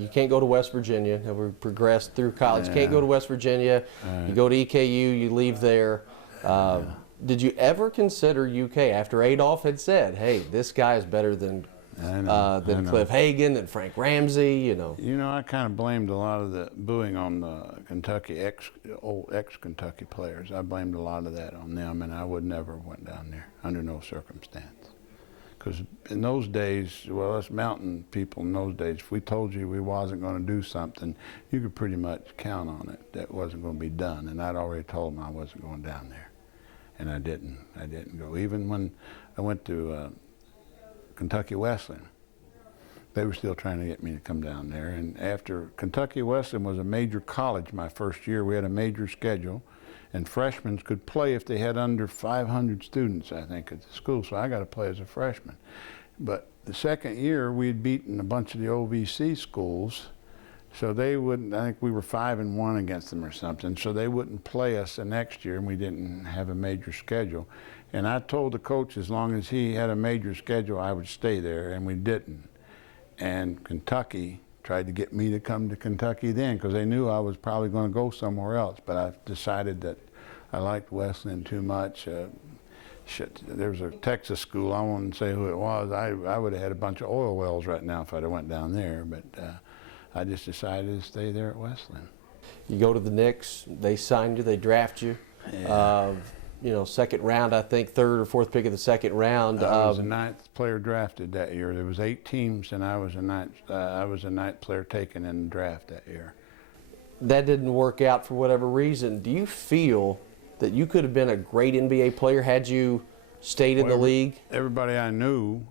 You can't go to West Virginia. Now we progressed through college. You can't go to West Virginia. You go to EKU. You leave there. Did you ever consider UK after Adolph had said, "Hey, this guy is better than Cliff Hagan, than Frank Ramsey"? You know, I kind of blamed a lot of the booing on the old ex-Kentucky players. I blamed a lot of that on them, and I would never went down there under no circumstance. Because in those days, well, us mountain people in those days, if we told you we wasn't going to do something, you could pretty much count on it that wasn't going to be done. And I'd already told them I wasn't going down there, and I didn't go. Even when I went to Kentucky Wesleyan, they were still trying to get me to come down there. And after Kentucky Wesleyan was a major college my first year, we had a major schedule. And freshmen could play if they had under 500 students, I think, at the school. So I got to play as a freshman. But the second year, we'd beaten a bunch of the OVC schools. So they wouldn't, I think we were 5-1 against them or something. So they wouldn't play us the next year, and we didn't have a major schedule. And I told the coach as long as he had a major schedule, I would stay there, and we didn't. And Kentucky tried to get me to come to Kentucky then because they knew I was probably going to go somewhere else. But I decided that I liked Wesleyan too much. There was a Texas school, I won't say who it was. I would have had a bunch of oil wells right now if I'd have went down there. But I just decided to stay there at Wesleyan. You go to the Knicks, they signed you, they draft you. Yeah. You know, second round, I think, third or fourth pick of the second round. I was the ninth player drafted that year. There was 8 teams, and I was the ninth player taken in the draft that year. That didn't work out for whatever reason. Do you feel that you could have been a great NBA player had you stayed in the league? Everybody I knew,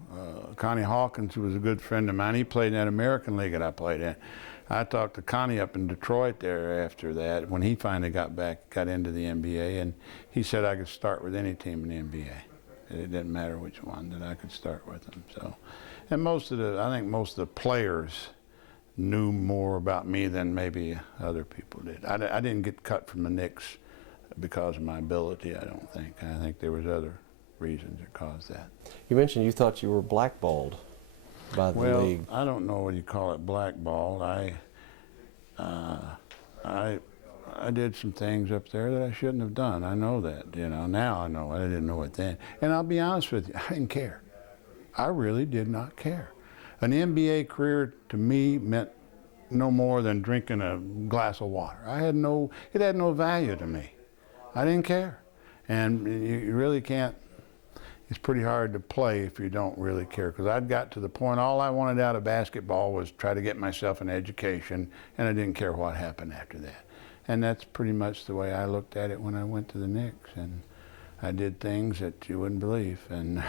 Connie Hawkins, who was a good friend of mine, he played in that American League that I played in. I talked to Connie up in Detroit there after that, when he finally got into the NBA, and he said I could start with any team in the NBA. It didn't matter which one, that I could start with them. So, and I think most of the players knew more about me than maybe other people did. I didn't get cut from the Knicks because of my ability, I don't think. I think there was other reasons that caused that. You mentioned you thought you were blackballed by the league. Well, I don't know what you call it, blackballed. I did some things up there that I shouldn't have done. I know that, you know. Now I know it. I didn't know it then. And I'll be honest with you, I didn't care. I really did not care. An NBA career to me meant no more than drinking a glass of water. It had no value to me. I didn't care. And you really can't. It's pretty hard to play if you don't really care, because I'd got to the point all I wanted out of basketball was try to get myself an education, and I didn't care what happened after that. And that's pretty much the way I looked at it when I went to the Knicks, and I did things that you wouldn't believe. And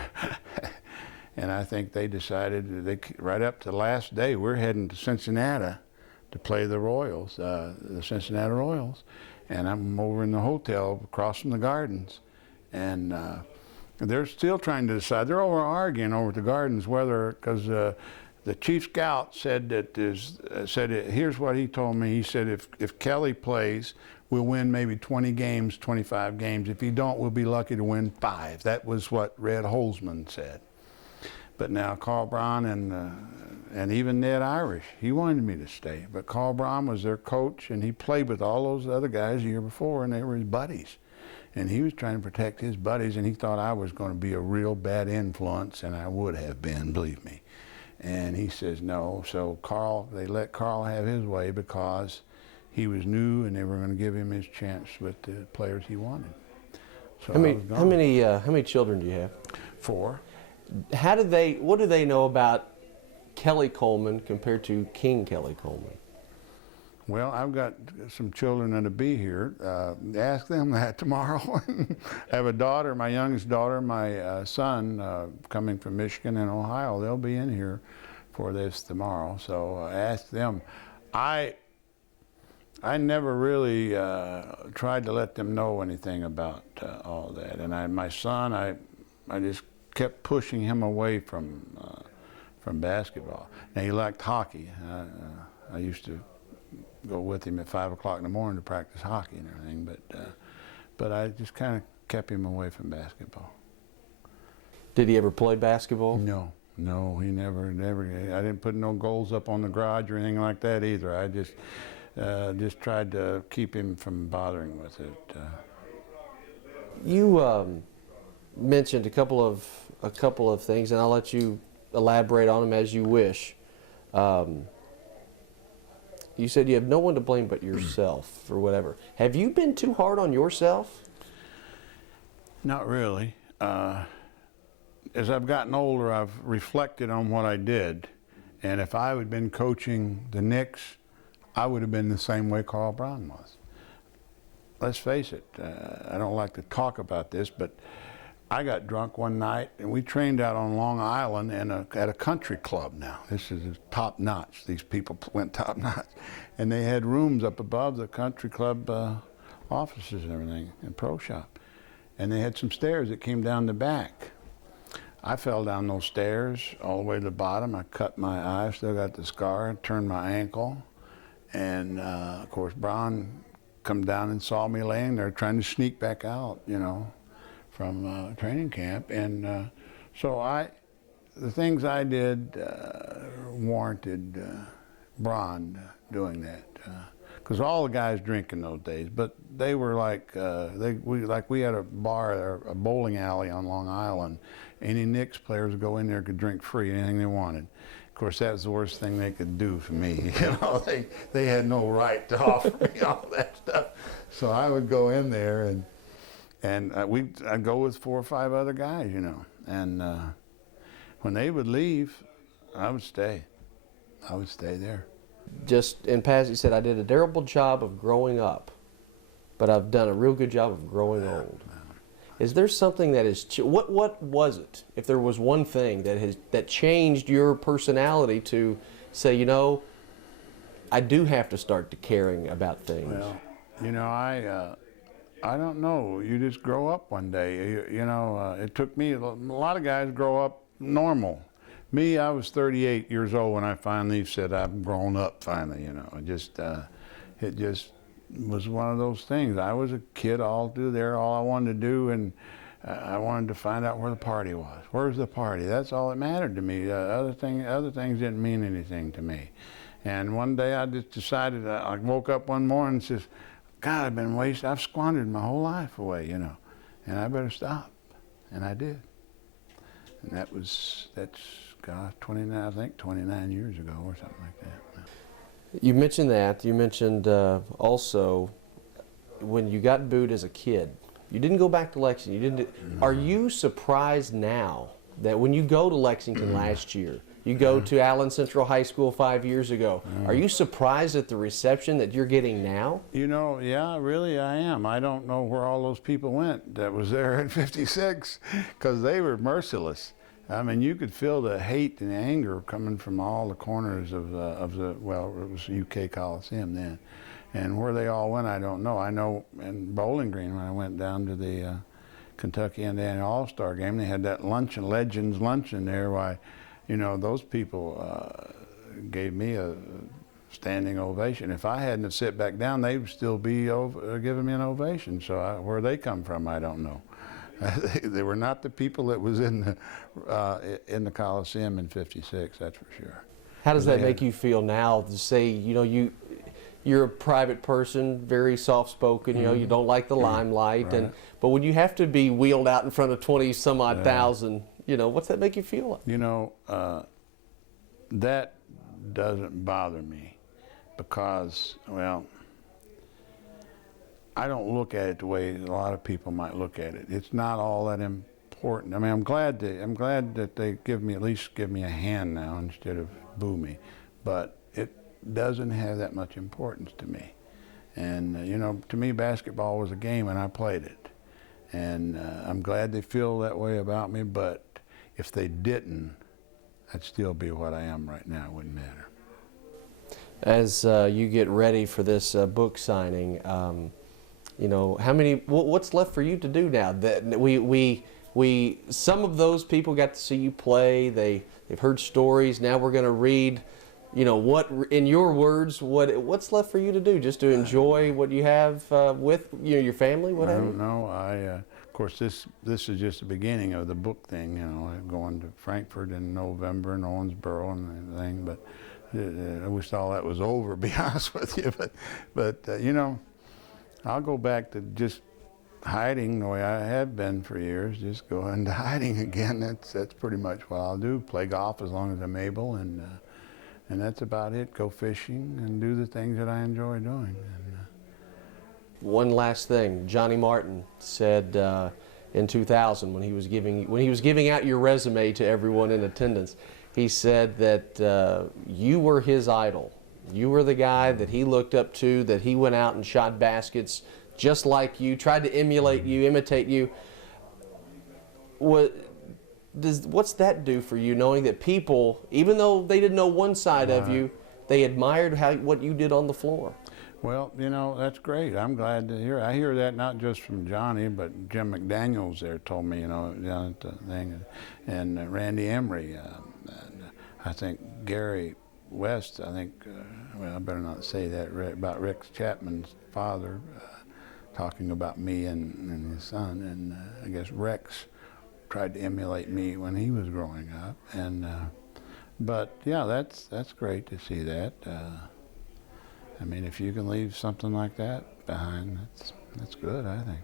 and I think they decided, right up to the last day, we're heading to Cincinnati to play the Royals, the Cincinnati Royals, and I'm over in the hotel across from the Gardens, and they're still trying to decide. They're arguing over at the Gardens whether, because the chief scout said that here's what he told me. He said if Kelly plays, we'll win maybe 20 games, 25 games. If he don't, we'll be lucky to win 5. That was what Red Holzman said. But now Carl Braun and even Ned Irish, he wanted me to stay. But Carl Braun was their coach, and he played with all those other guys the year before, and they were his buddies. And he was trying to protect his buddies, and he thought I was going to be a real bad influence, and I would have been, believe me. And he says no. So they let Carl have his way because he was new, and they were going to give him his chance with the players he wanted. So how many children do you have? 4. What do they know about Kelly Coleman compared to King Kelly Coleman? Well, I've got some children that'll be here. Ask them that tomorrow. I have a daughter, my youngest daughter, my son, coming from Michigan and Ohio. They'll be in here for this tomorrow, so ask them. I never really tried to let them know anything about all that. And my son, I just kept pushing him away from basketball. Now, he liked hockey. I used to go with him at 5 o'clock in the morning to practice hockey and everything, but I just kind of kept him away from basketball. Did he ever play basketball? No, No, he never. I didn't put no goals up on the garage or anything like that either. I just tried to keep him from bothering with it. You mentioned a couple of things, and I'll let you elaborate on them as you wish. You said you have no one to blame but yourself for whatever. Have you been too hard on yourself? Not really. As I've gotten older, I've reflected on what I did, and if I had been coaching the Knicks, I would have been the same way Carl Brown was. Let's face it, I don't like to talk about this, but I got drunk one night, and we trained out on Long Island at a country club now. This is top notch. These people went top notch. And they had rooms up above the country club offices and everything, and pro shop. And they had some stairs that came down the back. I fell down those stairs all the way to the bottom. I cut my eye, still got the scar, turned my ankle. And of course, Brown come down and saw me laying there trying to sneak back out, you know, from training camp. And so the things I did warranted Braun doing that. Because all the guys drink in those days, but they were like, we had a bar, or a bowling alley on Long Island. Any Knicks players would go in there, could drink free, anything they wanted. Of course, that was the worst thing they could do for me. You know, they had no right to offer me all that stuff. So I would go in there, and I'd go with 4 or 5 other guys, you know. And when they would leave, I would stay. I would stay there. Just in passing, you said, I did a terrible job of growing up, but I've done a real good job of growing old. Is there something that is, what was it, if there was one thing that changed your personality to say, you know, I do have to start to caring about things? Well, you know, I don't know. You just grow up one day. You know, it took me, a lot of guys grow up normal. Me, I was 38 years old when I finally said I've grown up finally, you know. It just was one of those things. I was a kid all through there, all I wanted to do, and I wanted to find out where the party was. Where's the party? That's all that mattered to me. Other things didn't mean anything to me. And one day I just decided, I woke up one morning and says, God, I've squandered my whole life away, you know, and I better stop. And I did. And that's, God, 29 years ago or something like that. You mentioned that. You mentioned also when you got booed as a kid, you didn't go back to Lexington. You didn't. No. Are you surprised now that when you go to Lexington last year, you go to Allen Central High School 5 years ago, are you surprised at the reception that you're getting now? You know, yeah, really I am. I don't know where all those people went that was there in '56, because they were merciless. I mean, you could feel the hate and anger coming from all the corners of the well, it was UK Coliseum then. And where they all went, I don't know. I know in Bowling Green, when I went down to the Kentucky Indiana All-Star game, they had that luncheon, Legends luncheon there. Why, you know, those people gave me a standing ovation. If I hadn't sit back down, they would still be giving me an ovation. So where they come from, I don't know. They were not the people that was in the Coliseum in '56, that's for sure. How does that make you feel now to say, you know, you're a private person, very soft-spoken, you know, you don't like the limelight, right. But when you have to be wheeled out in front of 20-some-odd thousand, you know, what's that make you feel like? You know, that doesn't bother me because, well, I don't look at it the way a lot of people might look at it. It's not all that important. I mean, I'm glad that they at least give me a hand now instead of boo me, but it doesn't have that much importance to me. And you know, to me, basketball was a game, and I played it. And I'm glad they feel that way about me. But if they didn't, I'd still be what I am right now. It wouldn't matter. As you get ready for this book signing, you know, what's left for you to do now? That some of those people got to see you play. They've heard stories. Now we're going to read, you know, what, in your words, what's left for you to do? Just to enjoy what you have with, you know, your family, I don't know. Of course, this is just the beginning of the book thing. You know, I'm going to Frankfurt in November and Owensboro and everything. But I wish all that was over. To be honest with you, but you know, I'll go back to just hiding the way I have been for years. Just go into hiding again. That's pretty much what I'll do. Play golf as long as I'm able, and that's about it. Go fishing and do the things that I enjoy doing. One last thing, Johnny Martin said in 2000 when he was giving out your resume to everyone in attendance, he said that you were his idol. You were the guy that he looked up to, that he went out and shot baskets just like you, tried to emulate you, imitate you. What's that do for you, knowing that people, even though they didn't know one side of you, they admired what you did on the floor? Well, you know, that's great. I'm glad to hear. I hear that not just from Johnny, but Jim McDaniels there told me, you know, down at the thing, and Randy Emery. And I think Gary West, I think, well, I better not say that, about Rex Chapman's father, talking about me and his son. And I guess Rex tried to emulate me when he was growing up. And but yeah, that's great to see that. I mean, if you can leave something like that behind, that's good, I think.